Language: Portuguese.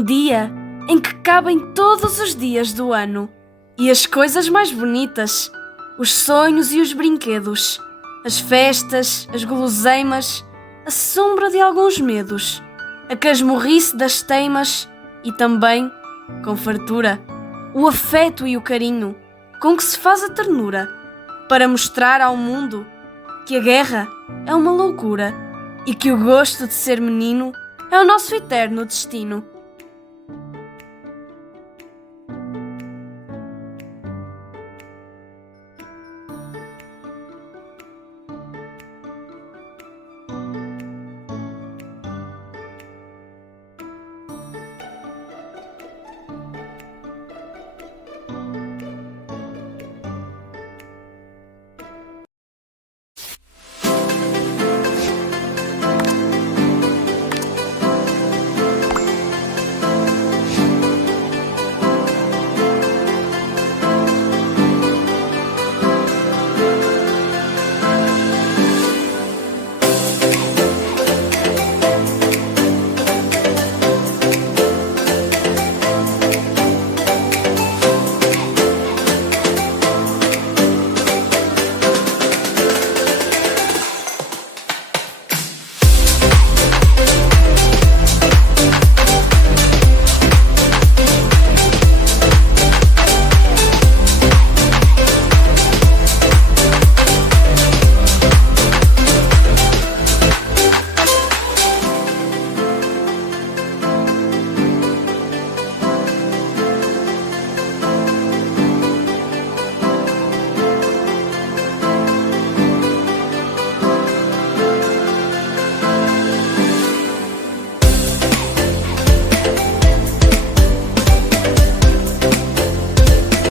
dia em que cabem todos os dias do ano e as coisas mais bonitas, os sonhos e os brinquedos, as festas, as guloseimas, a sombra de alguns medos, a casmurrice das teimas e também, com fartura, o afeto e o carinho com que se faz a ternura para mostrar ao mundo que a guerra é uma loucura e que o gosto de ser menino é o nosso eterno destino.